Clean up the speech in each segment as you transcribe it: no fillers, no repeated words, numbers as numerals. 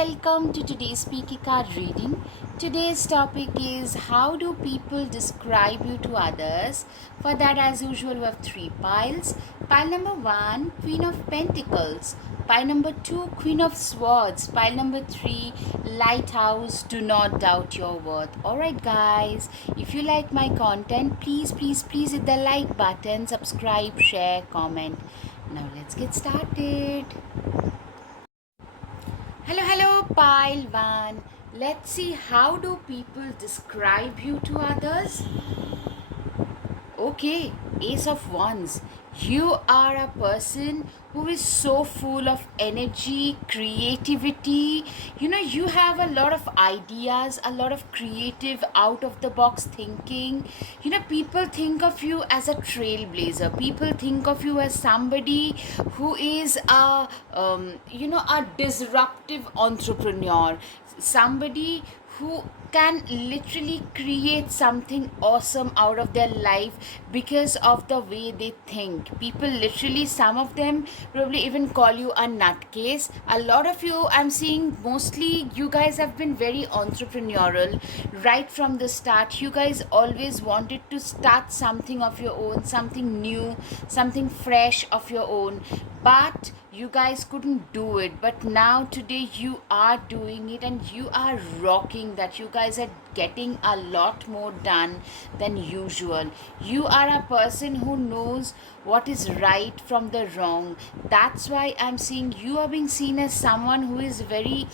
welcome to today's speaker card reading. Today's topic is how do people describe you to others? For that, as usual, we have three piles. Pile number one, Queen of Pentacles. Pile number two, Queen of Swords. Pile number three, Lighthouse. Do not doubt your worth. Alright, guys, if you like my content, please hit the like button, subscribe, share, comment. Now, let's get started. Hello, pile one. Let's see how do people describe you to others? Okay, Ace of Wands. You are a person who is so full of energy, creativity. You have a lot of ideas, a lot of creative, out of the box thinking. People think of you as a trailblazer. People think of you as somebody who is a disruptive entrepreneur. Somebody who can literally create something awesome out of their life because of the way they think. People literally, some of them probably even call you a nutcase. A lot of you, I'm seeing, mostly you guys have been very entrepreneurial right from the start. You guys always wanted to start something of your own, something new, something fresh of your own, but you guys couldn't do it. But now today you are doing it and you are rocking that. You guys are getting a lot more done than usual. You are a person who knows what is right from the wrong. That's why I'm seeing you are being seen as someone who is very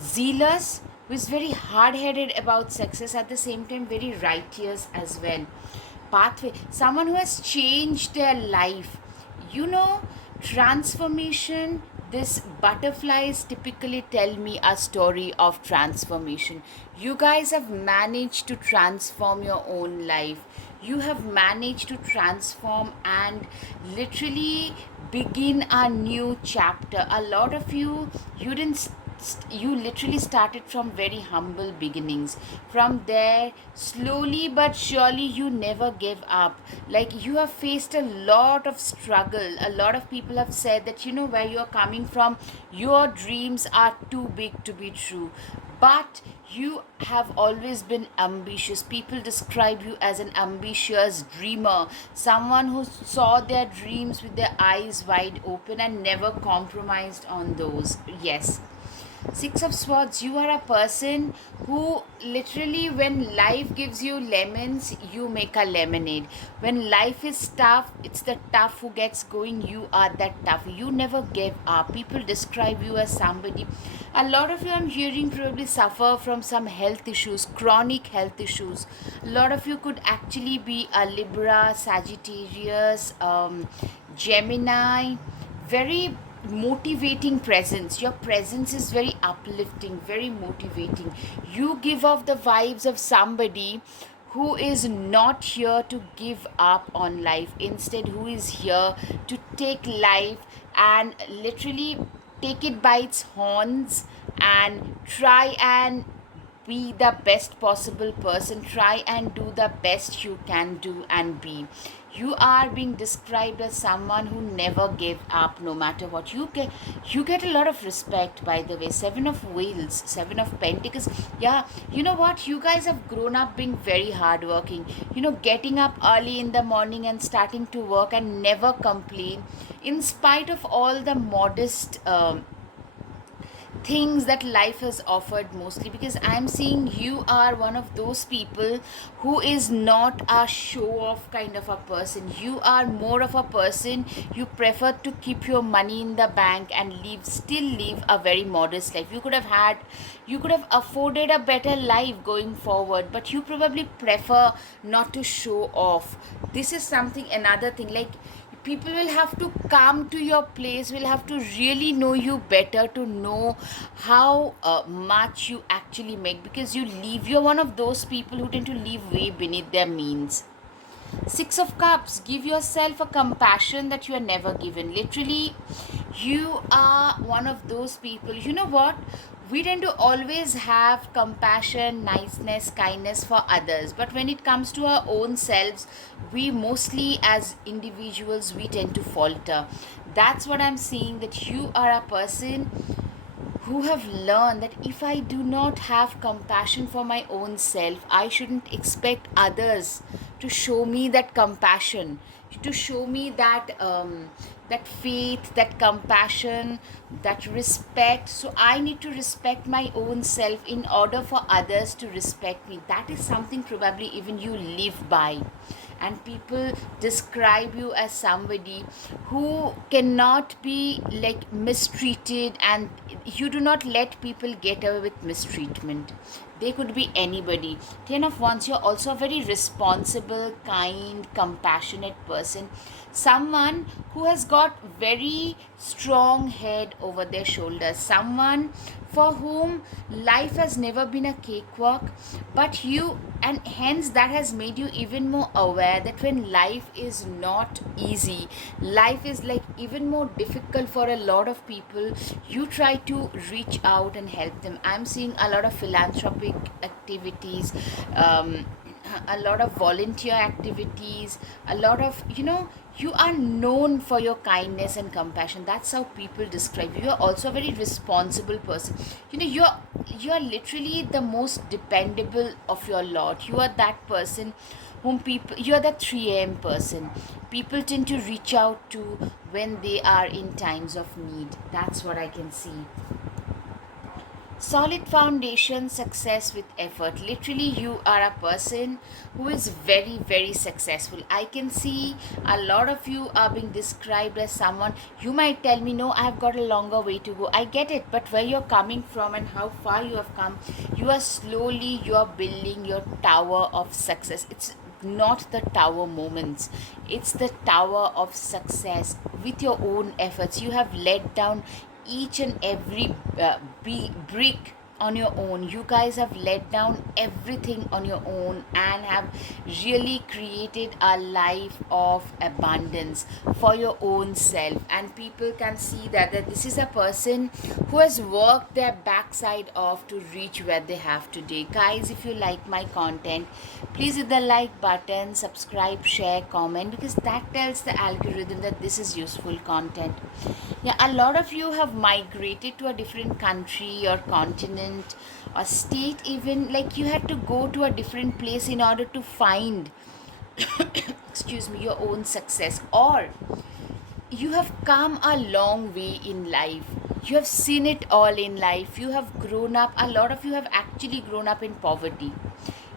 zealous, who is very hard-headed about success, at the same time very righteous as well. Pathway, someone who has changed their life. Transformation, this butterflies typically tell me a story of transformation. You guys have managed to transform your own life. You have managed to transform and literally begin a new chapter. A lot of you literally started from very humble beginnings. From there, slowly but surely, you never gave up. Like, you have faced a lot of struggle. A lot of people have said that where you are coming from, your dreams are too big to be true, but you have always been ambitious. People describe you as an ambitious dreamer, someone who saw their dreams with their eyes wide open and never compromised on those. Yes. Six of Swords, you are a person who literally, when life gives you lemons, you make a lemonade. When life is tough, it's the tough who gets going. You are that tough. You never give up. People describe you as somebody. A lot of you, I'm hearing, probably suffer from some health issues, chronic health issues. A lot of you could actually be a Libra, Sagittarius, Gemini. Very motivating presence. Your presence is very uplifting, very motivating. You give off the vibes of somebody who is not here to give up on life, instead who is here to take life and literally take it by its horns and try and be the best possible person. Try and do the best you can do and be. You are being described as someone who never gave up no matter what. You get a lot of respect, by the way. Seven of Wheels, Seven of Pentacles. Yeah, you know what, you guys have grown up being very hardworking. Getting up early in the morning and starting to work and never complain, in spite of all the modest things that life has offered, mostly because I'm seeing you are one of those people who is not a show off kind of a person. You are more of a person, you prefer to keep your money in the bank and live a very modest life. You could have afforded a better life going forward, but you probably prefer not to show off. This is another thing. Like, people will have to come to your place, will have to really know you better to know how much you actually make, because you're one of those people who tend to live way beneath their means. Six of Cups, give yourself a compassion that you are never given. Literally, you are one of those people. You know what? We tend to always have compassion, niceness, kindness for others. But when it comes to our own selves, we mostly, as individuals, we tend to falter. That's what I'm seeing, that you are a person who have learned that if I do not have compassion for my own self, I shouldn't expect others to show me that compassion, to show me that faith, that compassion, that respect. So I need to respect my own self in order for others to respect me. That is something probably even you live by, and people describe you as somebody who cannot be like mistreated, and you do not let people get away with mistreatment. They could be anybody. 10 of Wands, you're also a very responsible, kind, compassionate person. Someone who has got very strong head over their shoulders. Someone for whom life has never been a cakewalk, but you, and hence that has made you even more aware that when life is not easy, life is like even more difficult for a lot of people, you try to reach out and help them. I'm seeing a lot of philanthropic activities, a lot of volunteer activities, a lot of, you are known for your kindness and compassion. That's how people describe you. You're also a very responsible person. You're literally the most dependable of your lot. You are that person whom people, you're the 3 a.m. person people tend to reach out to when they are in times of need. That's what I can see. Solid foundation, success with effort. Literally, you are a person who is very, very successful. I can see a lot of you are being described as someone, you might tell me, no, I've got a longer way to go. I get it, but where you're coming from and how far you have come, you are building your tower of success. It's not the tower moments, it's the tower of success with your own efforts. You have let down each and every brick on your own. You guys have let down everything on your own and have really created a life of abundance for your own self, and people can see that this is a person who has worked their backside off to reach where they have today. Guys, if you like my content, please hit the like button, subscribe, share, comment, because that tells the algorithm that this is useful content. Yeah, a lot of you have migrated to a different country or continent or state, even like you had to go to a different place in order to find excuse me, your own success, or you have come a long way in life. You have seen it all in life. You have grown up, a lot of you have actually grown up in poverty.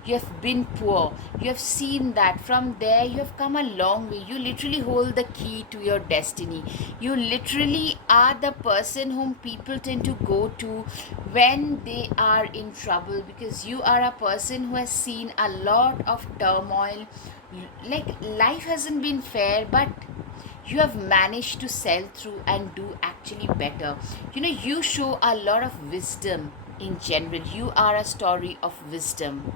You have been poor. You have seen that. From there, you have come a long way. You literally hold the key to your destiny. You literally are the person whom people tend to go to when they are in trouble, because you are a person who has seen a lot of turmoil. Like, life hasn't been fair, but you have managed to sell through and do actually better. You show a lot of wisdom in general. You are a story of wisdom.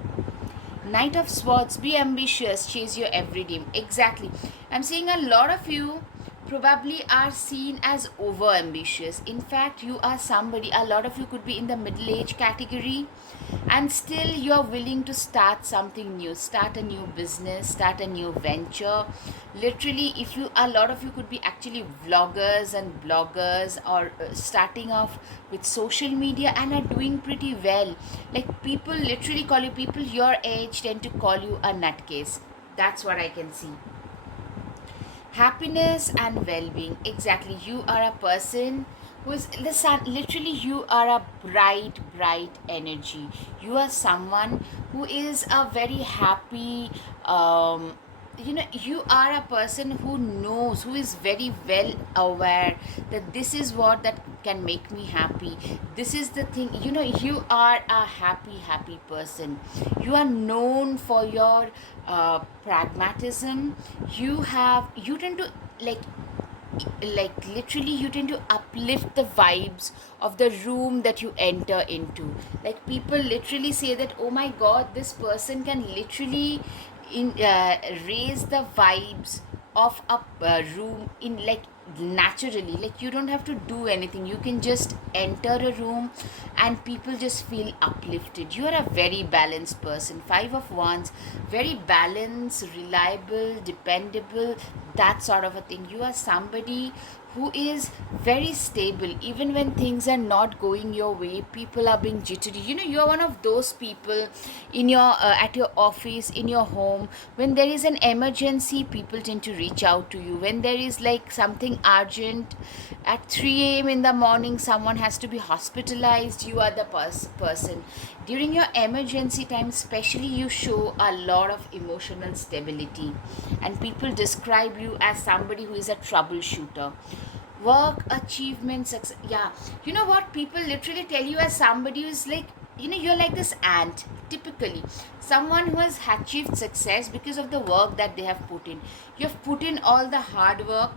Knight of Swords, be ambitious, chase your every dream. Exactly. I'm seeing a lot of you probably are seen as over ambitious. In fact, you are somebody, a lot of you could be in the middle age category, and still you are willing to start something new, start a new business, start a new venture. Literally, if you, a lot of you could be actually vloggers and bloggers, or starting off with social media and are doing pretty well. Like, people literally call you, people your age tend to call you a nutcase. That's what I can see. Happiness and well-being. Exactly, you are a person who is the sun. Literally, you are a bright energy. You are someone who is a very happy, you are a person who knows, who is very well aware that this is what that can make me happy. This is the thing. You are a happy person. You are known for your pragmatism. You tend to literally, you tend to uplift the vibes of the room that you enter into. Like, people literally say that, oh my god, this person can literally raise the vibes of a room in, like, naturally. Like, you don't have to do anything, you can just enter a room and people just feel uplifted. You are a very balanced person. 5 of Wands, very balanced, reliable, dependable, that sort of a thing. You are somebody who is very stable even when things are not going your way, people are being jittery. You are one of those people in your at your office, in your home. When there is an emergency, people tend to reach out to you. When there is like something urgent at 3 a.m. in the morning, someone has to be hospitalized, you are the person. During your emergency time especially, you show a lot of emotional stability, and people describe you as somebody who is a troubleshooter. Work achievement success, yeah. You know what, people literally tell you as somebody who's like, you're like this ant. Typically someone who has achieved success because of the work that they have put in. You have put in all the hard work,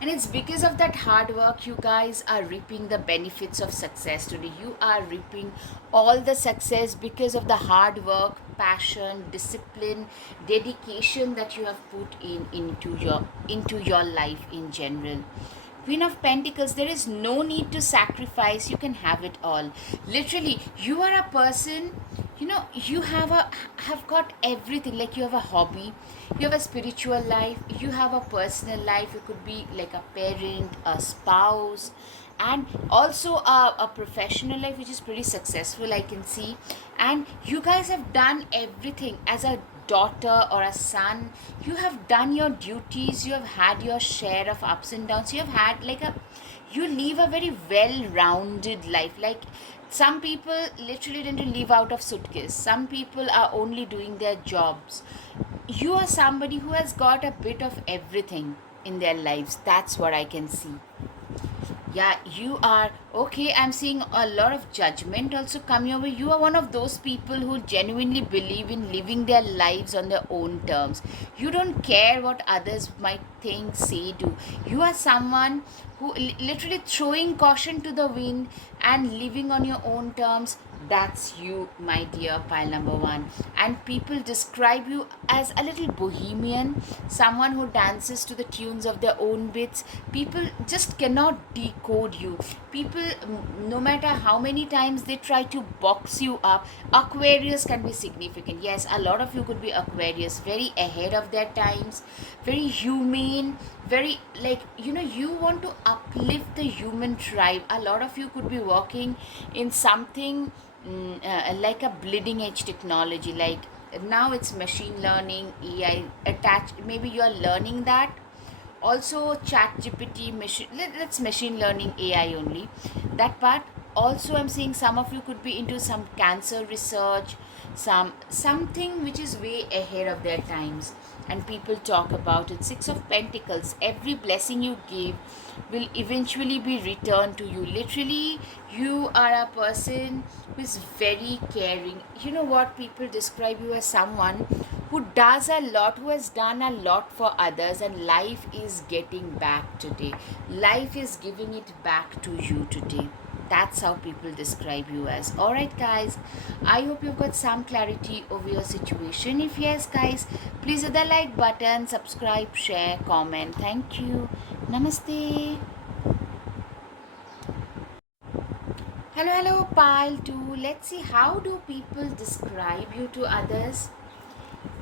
and it's because of that hard work you guys are reaping the benefits of success today. You are reaping all the success because of the hard work, passion, discipline, dedication that you have put in into your life in general. Queen of Pentacles, there is no need to sacrifice. You can have it all. Literally, you are a person, you have got everything. Like, you have a hobby, you have a spiritual life, you have a personal life. You could be like a parent, a spouse, and also a professional life which is pretty successful, I can see. And you guys have done everything as a daughter or a son. You have done your duties, you have had your share of ups and downs. You have had like a you live a very well rounded life. Like, some people literally tend to live out of suitcase, some people are only doing their jobs. You are somebody who has got a bit of everything in their lives. That's what I can see. Yeah, you are okay. I'm seeing a lot of judgment also come your way. You are one of those people who genuinely believe in living their lives on their own terms. You don't care what others might think, say, do. You are someone who literally throwing caution to the wind and living on your own terms. That's you, my dear pile number one. And people describe you as a little bohemian, someone who dances to the tunes of their own beats. People just cannot decode you. People, no matter how many times they try to box you up. Aquarius can be significant. Yes, a lot of you could be Aquarius, very ahead of their times, very humane, very like, you want to uplift the human tribe. A lot of you could be working in something like a bleeding edge technology. Like, now it's machine learning, AI attached. Maybe you are learning that. Also, chat gpt machine, let's machine learning, AI only, that part. Also, I'm seeing some of you could be into some cancer research, something which is way ahead of their times, and people talk about it. Six of Pentacles, every blessing you give will eventually be returned to you. Literally, you are a person who is very caring. You know what, people describe you as someone who does a lot, who has done a lot for others, and life is getting back today. Life is giving it back to you today. That's how people describe you as. Alright, guys, I hope you've got some clarity over your situation. If yes, guys, please hit the like button, subscribe, share, comment. Thank you. Namaste. Hello, pile 2. Let's see, how do people describe you to others?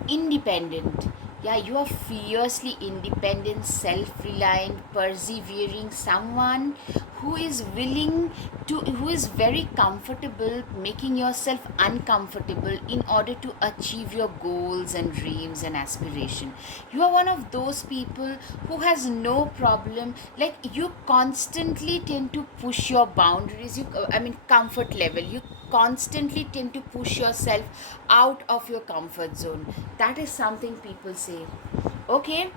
Independent. Yeah, you are fiercely independent, self-reliant, persevering, someone who is who is very comfortable making yourself uncomfortable in order to achieve your goals and dreams and aspiration. You are one of those people who has no problem, like, you constantly tend to push your boundaries. Comfort level, you constantly tend to push yourself out of your comfort zone. That is something people say. Okay,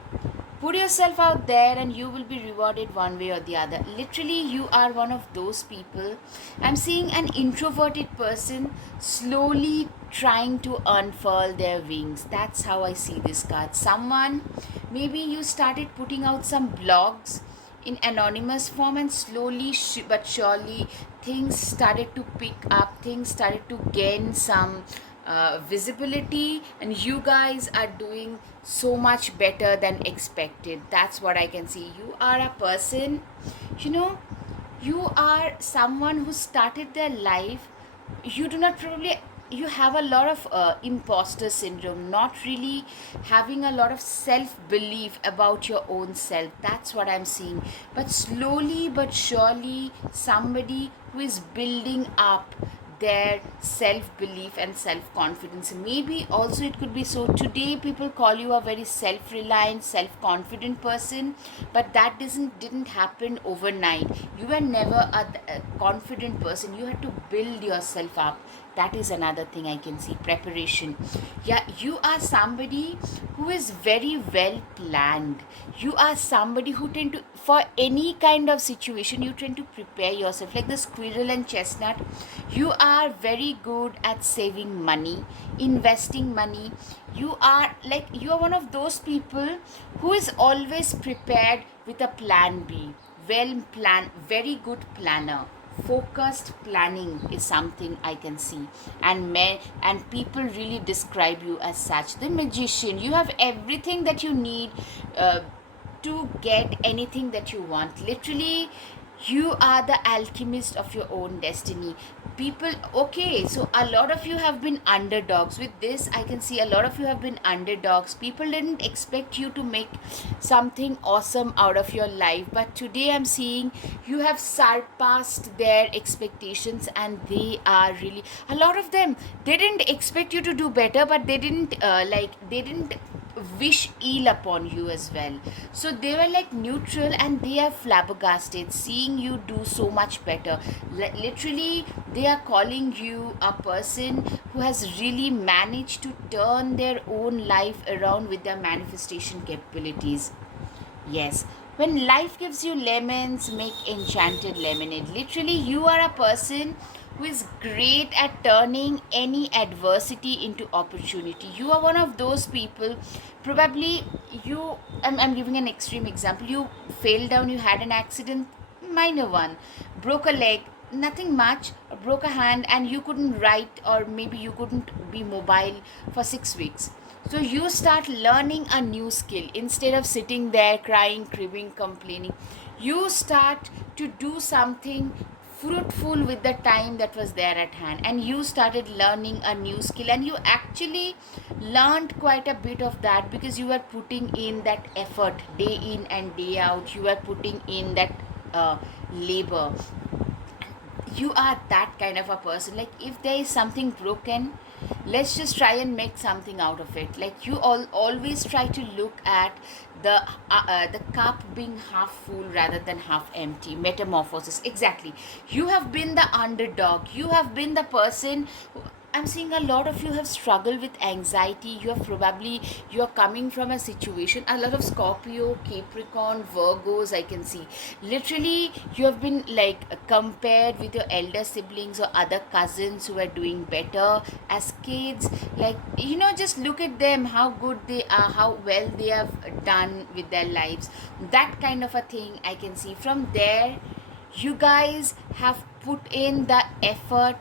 put yourself out there and you will be rewarded one way or the other. Literally, you are one of those people. I'm seeing an introverted person slowly trying to unfurl their wings. That's how I see this card. Someone, maybe you started putting out some blogs in anonymous form, and slowly but surely things started to pick up, things started to gain some visibility, and you guys are doing so much better than expected. That's what I can see. You are a person, you know you are someone who started their life. You do not probably you have a lot of imposter syndrome, not really having a lot of self belief about your own self. That's what I'm seeing. But slowly but surely, somebody who is building up their self belief and self confidence. Maybe also it could be so today people call you a very self reliant, self confident person, but that didn't happen overnight. You were never a confident person. You had to build yourself up. That is another thing I can see. Preparation. Yeah, you are somebody who is very well planned. You are somebody who tend to, for any kind of situation, you tend to prepare yourself like the squirrel and chestnut. You are very good at saving money, investing money. You are one of those people who is always prepared with a plan B. Well planned, very good planner. Focused planning is something I can see, and people really describe you as such. The magician. You have everything that you need uh, to get anything that you want. Literally, you are the alchemist of your own destiny. People, okay, so a lot of you have been underdogs. With this, I can see a lot of you have been underdogs. People didn't expect you to make something awesome out of your life, but today I'm seeing you have surpassed their expectations, and they are really, a lot of them, they didn't expect you to do better, but they didn't wish ill upon you as well. So they were like neutral, and they are flabbergasted seeing you do so much better. Literally, they are calling you a person who has really managed to turn their own life around with their manifestation capabilities. Yes. When life gives you lemons, make enchanted lemonade. Literally, you are a person who is great at turning any adversity into opportunity. You are one of those people, probably I'm giving an extreme example. You fell down, you had an accident, minor one, broke a leg, nothing much, broke a hand, and you couldn't write, or maybe you couldn't be mobile for 6 weeks. So you start learning a new skill. Instead of sitting there crying, cribbing, complaining, you start to do something fruitful with the time that was there at hand, and you started learning a new skill, and you actually learned quite a bit of that because you were putting in that effort day in and day out. You were putting in that labor. You are that kind of a person. Like, if there is something broken, let's just try and make something out of it. Like, you always try to look at the cup being half full rather than half empty. Metamorphosis, exactly. You have been the underdog. You have been the person who, I'm seeing a lot of you have struggled with anxiety. You are coming from a situation, a lot of Scorpio, Capricorn, Virgos, I can see. Literally, you have been like compared with your elder siblings or other cousins who are doing better as kids. Like, just look at them, how good they are, how well they have done with their lives. That kind of a thing I can see. From there, you guys have put in the effort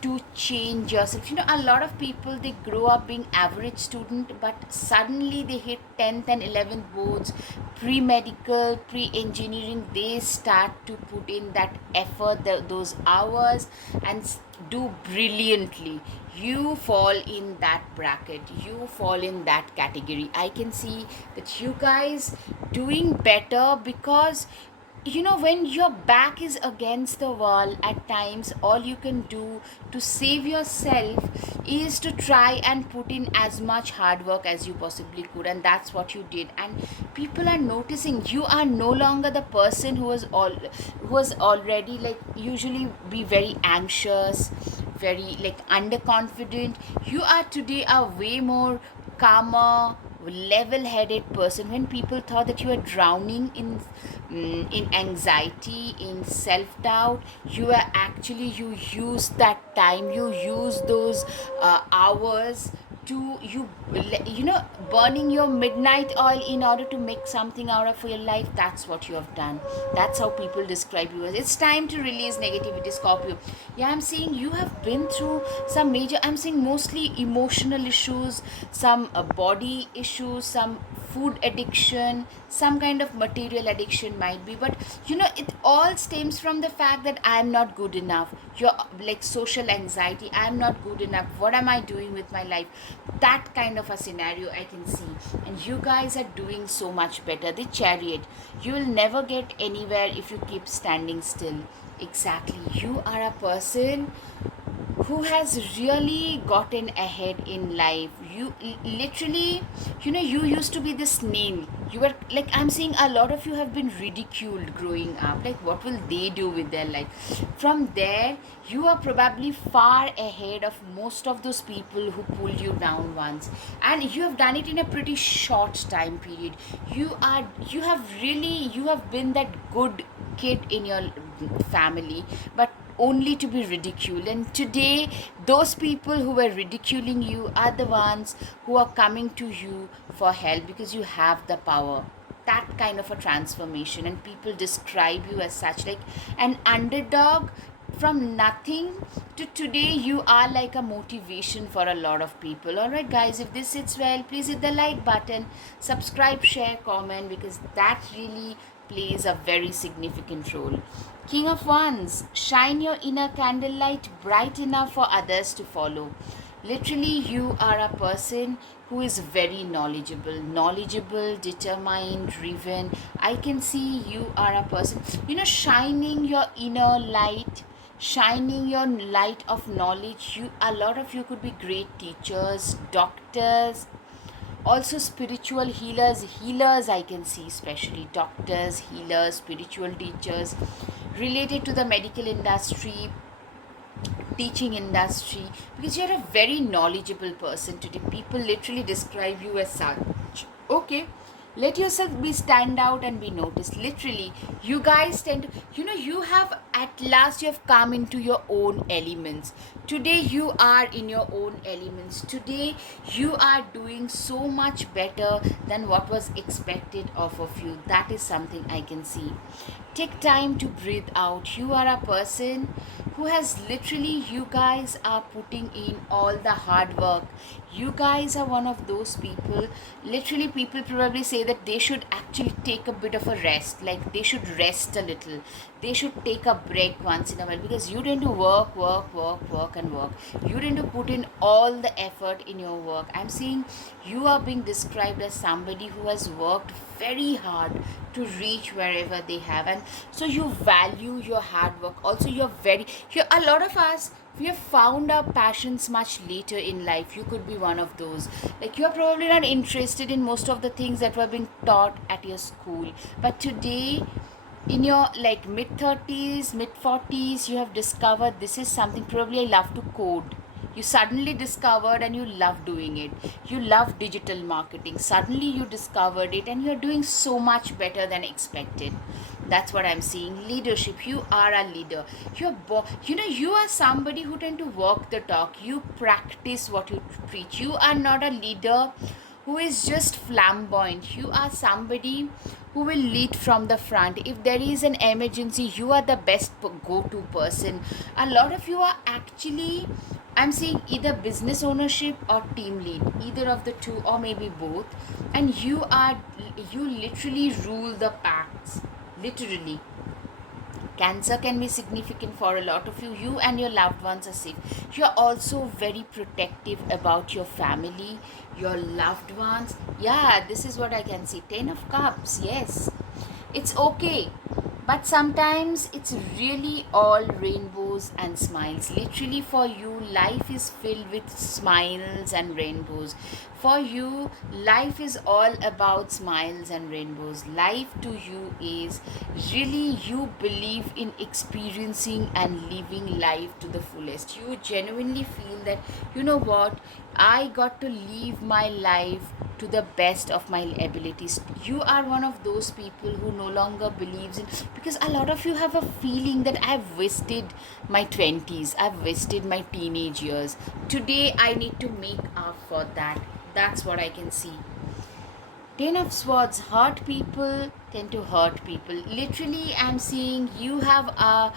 to change yourself. A lot of people, they grow up being average student, but suddenly they hit 10th and 11th boards, pre-medical, pre-engineering, they start to put in that effort, those hours, and do brilliantly. You fall in that bracket, you fall in that category. I can see that you guys doing better because when your back is against the wall, at times all you can do to save yourself is to try and put in as much hard work as you possibly could, and that's what you did. And people are noticing you are no longer the person who was already, like, usually be very anxious, very like underconfident. You are today a way more calmer, level-headed person. When people thought that you were drowning in anxiety, in self-doubt, you use that time, you use those hours to burning your midnight oil in order to make something out of your life. That's what you have done. That's how people describe you as. It's time to release negativity, Scorpio. Yeah, I'm seeing you have been through some major, I'm seeing mostly emotional issues, some body issues, some food addiction, some kind of material addiction might be. But it all stems from the fact that I am not good enough. Your like social anxiety, I am not good enough, what am I doing with my life? That kind of a scenario I can see. And you guys are doing so much better. The Chariot, you will never get anywhere if you keep standing still. Exactly, you are a person who has really gotten ahead in life. You literally, you used to be this snail. You were like, I'm seeing a lot of you have been ridiculed growing up. Like, what will they do with their life? From there, you are probably far ahead of most of those people who pulled you down once. And you have done it in a pretty short time period. You have been that good kid in your family, but only to be ridiculed. And today, those people who were ridiculing you are the ones who are coming to you for help because you have the power. That kind of a transformation, and people describe you as such, like an underdog. From nothing to today, you are like a motivation for a lot of people. All right, guys, if this sits well, please hit the like button, subscribe, share, comment, because that really plays a very significant role. King of Wands, shine your inner candlelight bright enough for others to follow. Literally, you are a person who is very knowledgeable, determined, driven. I can see you are a person, shining your inner light, shining your light of knowledge. A lot of you could be great teachers, doctors, also spiritual healers. I can see, especially doctors, healers, spiritual teachers related to the medical industry, teaching industry, because you're a very knowledgeable person today. People literally describe you as such. Okay, let yourself be stand out and be noticed. Literally, you guys tend to, you have at last, you have come into your own elements. Today you are in your own elements. Today you are doing so much better than what was expected of you. That is something I can see. Take time to breathe out. You are a person who has literally, you guys are putting in all the hard work. You guys are one of those people. Literally, people probably say that they should actually take a bit of a rest, like they should rest a little, they should take a break once in a while, because you tend to work and work. You tend to put in all the effort in your work. I'm seeing you are being described as somebody who has worked very hard to reach wherever they have. And so you value your hard work. Also, a lot of us, we have found our passions much later in life. You could be one of those. Like, you're probably not interested in most of the things that were being taught at your school, but today, in your like mid 30s, mid 40s, you have discovered this is something. Probably I love to code. You suddenly discovered and you love doing it. You love digital marketing. Suddenly you discovered it and you're doing so much better than expected. That's what I'm seeing. Leadership, you are a leader. You are somebody who tend to walk the talk. You practice what you preach. You are not a leader who is just flamboyant. You are somebody who will lead from the front. If there is an emergency, you are the best go-to person. A lot of you are actually, I'm seeing either business ownership or team lead, either of the two or maybe both. And you literally rule the packs, literally. Cancer can be significant for a lot of you. You and your loved ones are safe. You're also very protective about your family, your loved ones. Yeah, this is what I can see. 10 of Cups, yes. It's okay. But sometimes it's really all rainbows and smiles. Literally, for you, life is filled with smiles and rainbows. For you, life is all about smiles and rainbows. Life to you is really, you believe in experiencing and living life to the fullest. You genuinely feel that, you know what, I got to live my life to the best of my abilities. You are one of those people who no longer believes in, because a lot of you have a feeling that I've wasted my 20s, I've wasted my teenage years. Today I need to make up for that. That's what I can see. 10 of Swords, hurt people tend to hurt people. Literally, I'm seeing you have a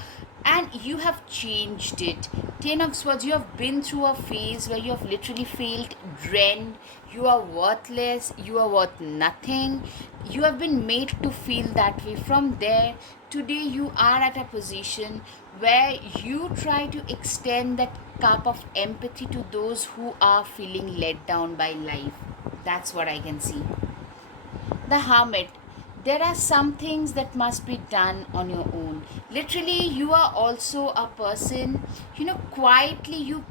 and you have changed it. Ten of Swords, you have been through a phase where you have literally felt drained, you are worthless, you are worth nothing, you have been made to feel that way. From there, today you are at a position where you try to extend that cup of empathy to those who are feeling let down by life. That's what I can see. The Hermit, there are some things that must be done on your own. Literally, you are also a person, quietly you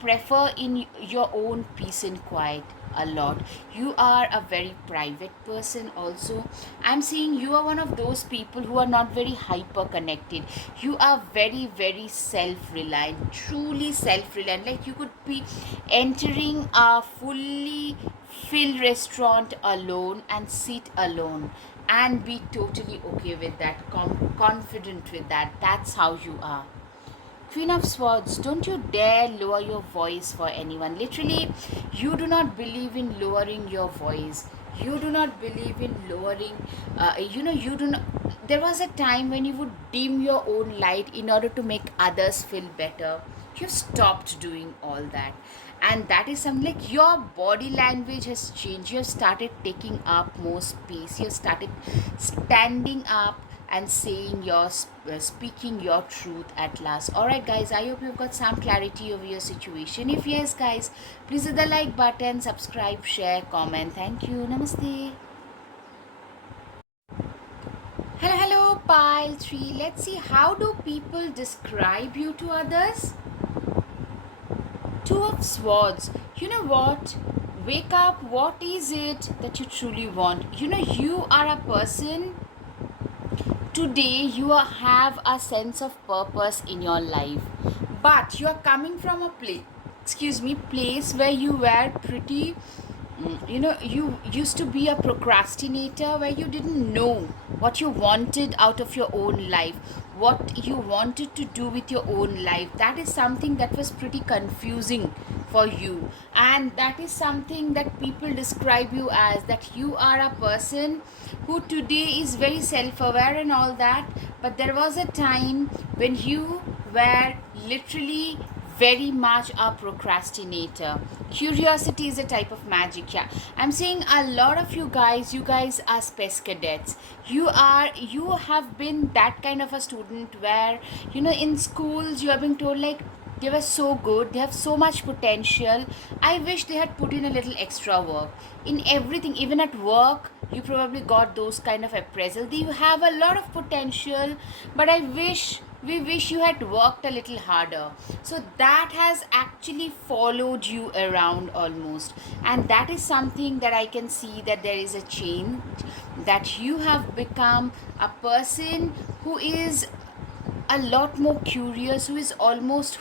prefer in your own peace and quiet a lot. You are a very private person also. I'm seeing you are one of those people who are not very hyper connected. You are very, very self reliant, truly self reliant. Like you could be entering a fully fill restaurant alone and sit alone and be totally okay with that, confident with that. That's how you are. Queen of Swords, don't you dare lower your voice for anyone. Literally, you do not believe in lowering your voice. You do not believe in lowering, you do not. There was a time when you would dim your own light in order to make others feel better. You stopped doing all that. And that is something like your body language has changed. You have started taking up more space. You have started standing up and saying speaking your truth at last. All right, guys, I hope you've got some clarity over your situation. If yes, guys, please hit the like button, subscribe, share, comment. Thank you. Namaste. Hello, pile 3. Let's see, how do people describe you to others? Two of Swords. You know what? Wake up. What is it that you truly want? You are a person. Today, have a sense of purpose in your life, but you are coming from a place where you were pretty, you used to be a procrastinator, where you didn't know what you wanted out of your own life, what you wanted to do with your own life. That is something that was pretty confusing for you, and that is something that people describe you as, that you are a person who today is very self-aware and all that. But there was a time when you were literally very much a procrastinator. Curiosity is a type of magic. Yeah, I'm seeing a lot of you guys are space cadets. You have been that kind of a student where, in schools you have been told like, they were so good, they have so much potential. I wish they had put in a little extra work in everything. Even at work, you probably got those kind of appraisal. You have a lot of potential, but we wish you had worked a little harder. So that has actually followed you around almost, and that is something that I can see, that there is a change, that you have become a person who is a lot more curious, who is almost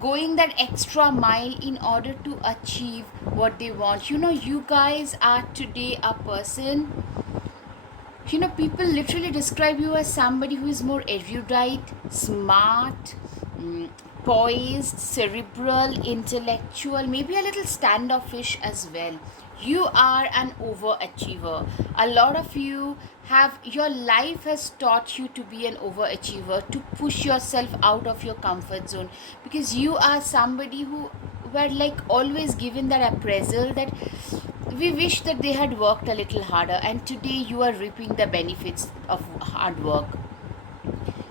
going that extra mile in order to achieve what they want. You guys are today a person, people literally describe you as somebody who is more erudite, smart, mm, poised, cerebral, intellectual, maybe a little standoffish as well. You are an overachiever. A lot of you have, your life has taught you to be an overachiever, to push yourself out of your comfort zone, because you are somebody who were like always given that appraisal that we wish that they had worked a little harder, and today you are reaping the benefits of hard work.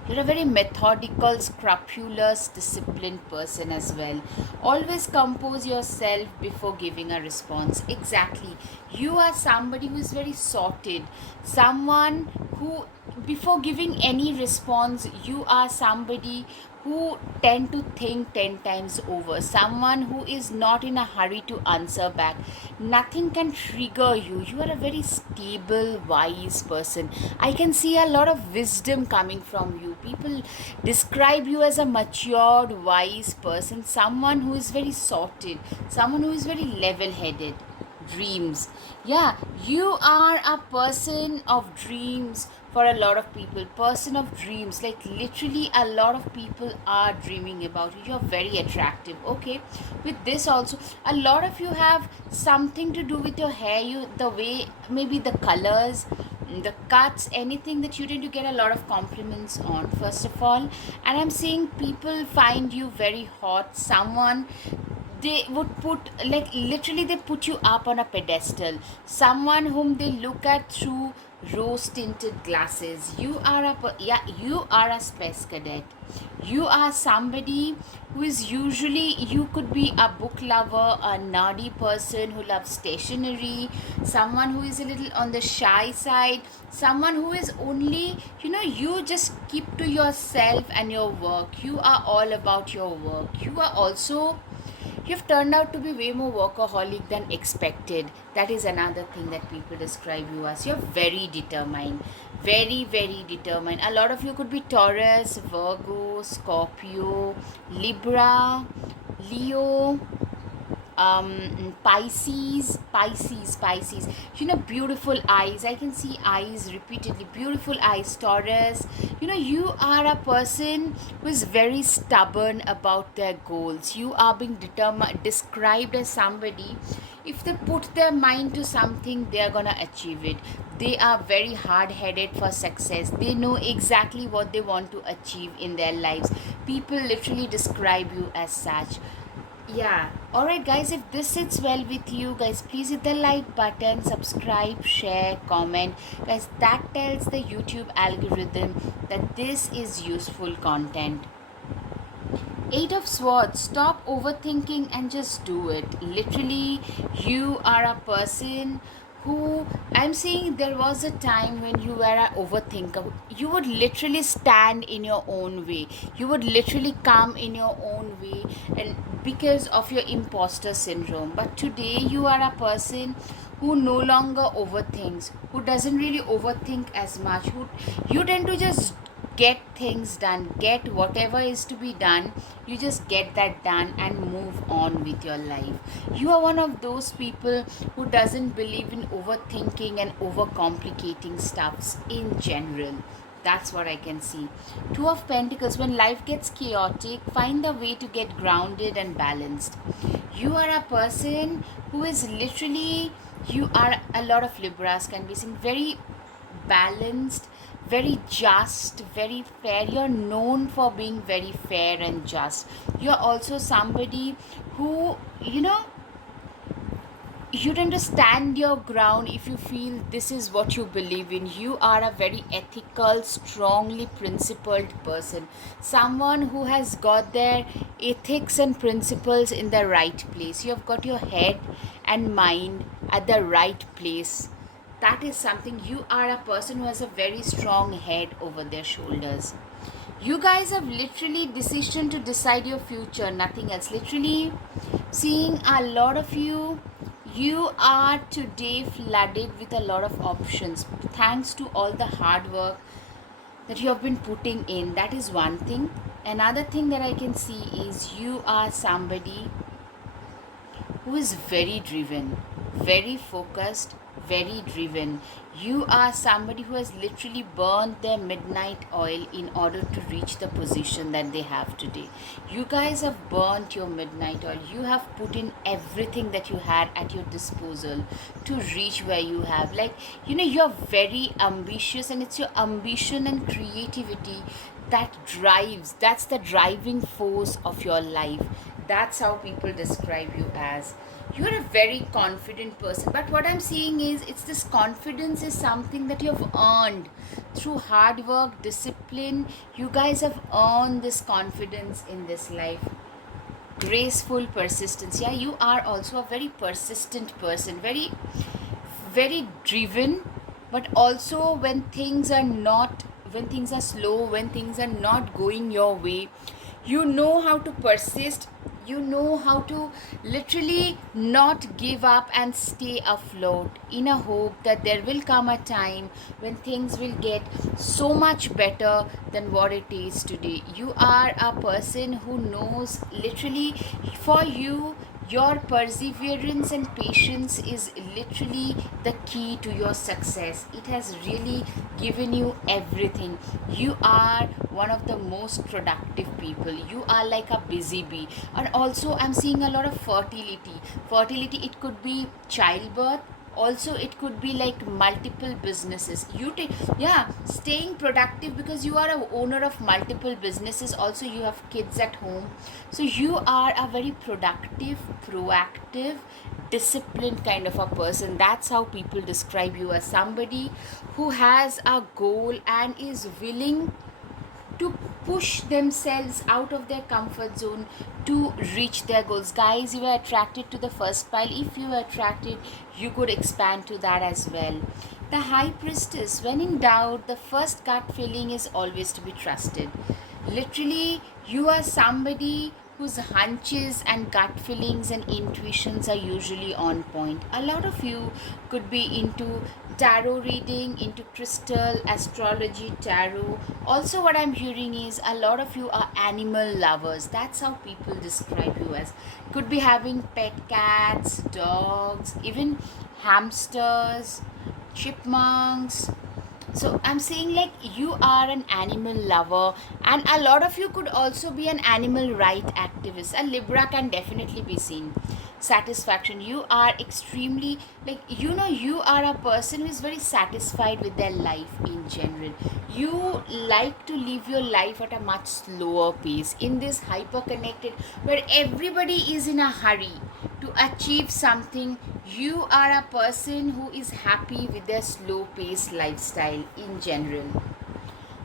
You're a very methodical, scrupulous, disciplined person as well. Always compose yourself before giving a response. Exactly. You are somebody who is very sorted. Someone who, before giving any response, you are somebody who tend to think 10 times over. Someone who is not in a hurry to answer back. Nothing can trigger you. You are a very stable, wise person. I can see a lot of wisdom coming from you. People describe you as a matured, wise person, someone who is very sorted, someone who is very level headed. Dreams. Yeah, you are a person of dreams for a lot of people. Person of dreams. Like literally, a lot of people are dreaming about you. You're very attractive. Okay. With this also, a lot of you have something to do with your hair. The way, maybe the colors, the cuts, anything that you tend to get a lot of compliments on, first of all. And I'm seeing people find you very hot. Someone, they would put, like, literally they put you up on a pedestal. Someone whom they look at through rose tinted glasses. You are yeah, you are a space cadet. You are somebody who is usually, you could be a book lover, a nerdy person who loves stationery, someone who is a little on the shy side, someone who is only, you just keep to yourself and your work. You are all about your work. You've turned out to be way more workaholic than expected. That is another thing that people describe you as. You're very determined. Very, very determined. A lot of you could be Taurus, Virgo, Scorpio, Libra, Leo, Pisces. Beautiful eyes. I can see eyes repeatedly. Beautiful eyes, Taurus. You are a person who is very stubborn about their goals. You are being described as somebody, if they put their mind to something, they are gonna achieve it. They are very hard-headed for success. They know exactly what they want to achieve in their lives. People literally describe you as such. Yeah. Alright, guys, if this sits well with you, guys, please hit the like button, subscribe, share, comment. Guys, that tells the YouTube algorithm that this is useful content. Eight of Swords. Stop overthinking and just do it. Literally, you are a person who, I'm saying, there was a time when you were an overthinker. You would literally stand in your own way. You would literally come in your own way, and because of your imposter syndrome. But today you are a person who no longer overthinks, who doesn't really overthink as much, who, you tend to just get things done, get whatever is to be done, you just get that done and move on with your life. You are one of those people who doesn't believe in overthinking and overcomplicating stuffs in general. That's what I can see. Two of Pentacles. When life gets chaotic, find a way to get grounded and balanced. You are a person who is literally, you are, a lot of Libras can be seen, very balanced, very just, very fair. You're known for being very fair and just. You're also somebody who, you tend to stand your ground if you feel this is what you believe in. You are a very ethical, strongly principled person. Someone who has got their ethics and principles in the right place. You have got your head and mind at the right place. That is something. You are a person who has a very strong head over their shoulders. You guys have literally decision to decide your future, nothing else. Literally seeing a lot of you, you are today flooded with a lot of options thanks to all the hard work that you have been putting in. That is one thing. Another thing that I can see is you are somebody who is very driven, very focused, very driven. You are somebody who has literally burned their midnight oil in order to reach the position that they have today. You guys have burnt your midnight oil. You have put in everything that you had at your disposal to reach where you have. Like, you're very ambitious, and it's your ambition and creativity that drives, that's the driving force of your life. That's how people describe you as. You're a very confident person, but what I'm seeing is, it's this confidence is something that you have earned through hard work, discipline. You guys have earned this confidence in this life. Graceful persistence. Yeah, you are also a very persistent person, very, very driven, but also when things are not, when things are slow, when things are not going your way, you know how to persist. You know how to literally not give up and stay afloat in a hope that there will come a time when things will get so much better than what it is today. You are a person who knows, literally, for you, your perseverance and patience is literally the key to your success. It has really given you everything. You are one of the most productive people. You are like a busy bee. And also, I'm seeing a lot of fertility. Fertility, it could be childbirth, Also it could be like multiple businesses. You take, yeah, staying productive because you are a owner of multiple businesses. Also you have kids at home, so you are a very productive, proactive, disciplined kind of a person. That's how people describe you, as somebody who has a goal and is willing to push themselves out of their comfort zone to reach their goals. Guys, you are attracted to the first pile. If you are attracted, you could expand to that as well. The high priestess, when in doubt, the first gut feeling is always to be trusted. Literally, you are somebody whose hunches and gut feelings and intuitions are usually on point. A lot of you could be into tarot reading, into crystal, astrology, tarot. Also, what I'm hearing is a lot of you are animal lovers. That's how people describe you as. Could be having pet cats, dogs, even hamsters, chipmunks. So I'm saying like you are an animal lover, and a lot of you could also be an animal right activist. A Libra can definitely be seen. Satisfaction, you are extremely, like, you are a person who is very satisfied with their life in general. You like to live your life at a much slower pace in this hyper connected, where everybody is in a hurry to achieve something. You are a person who is happy with their slow paced lifestyle in general.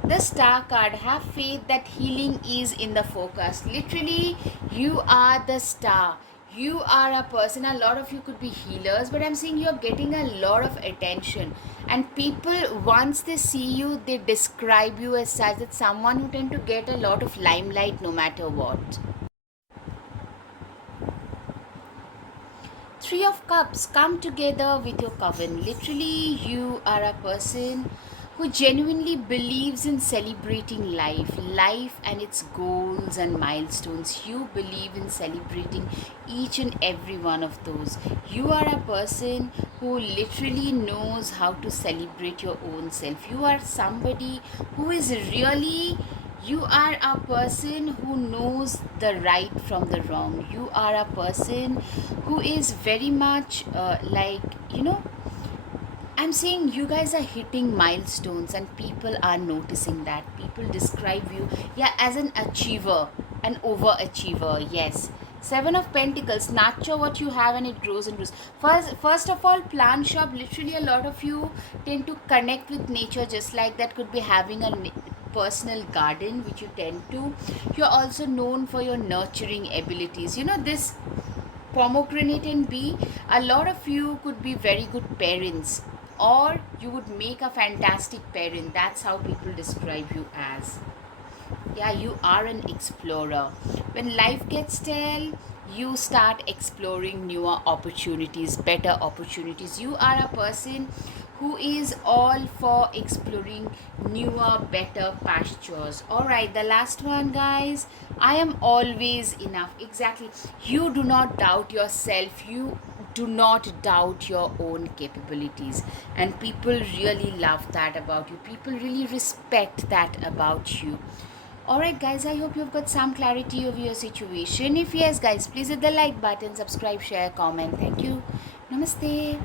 The star card, have faith that healing is in the focus. Literally, you are the star. You are a person, a lot of you could be healers, but I'm seeing you're getting a lot of attention. And people, once they see you, they describe you as such, that someone who tend to get a lot of limelight no matter what. Three of Cups, come together with your coven. Literally, you are a person who genuinely believes in celebrating life and its goals and milestones. You believe in celebrating each and every one of those. You are a person who literally knows how to celebrate your own self. You are somebody who is really, you are a person who knows the right from the wrong. You are a person who is very much I'm saying you guys are hitting milestones and people are noticing that. People describe you, yeah, as an achiever, an overachiever. Yes. Seven of Pentacles, nurture what you have and it grows and grows. First of all, plant shop. Literally, a lot of you tend to connect with nature just like that. Could be having a personal garden, which you tend to. You're also known for your nurturing abilities. This pomegranate and bee, a lot of you could be very good parents, or you would make a fantastic parent. That's how people describe you as. Yeah, you are an explorer. When life gets stale, you start exploring newer opportunities, better opportunities. You are a person who is all for exploring newer, better pastures. All right, the last one, guys. I am always enough. Exactly. You do not doubt yourself. You do not doubt your own capabilities, and people really love that about you. People really respect that about you. Alright, guys, I hope you've got some clarity of your situation. If yes, guys, please hit the like button, subscribe, share, comment. Thank you. Namaste.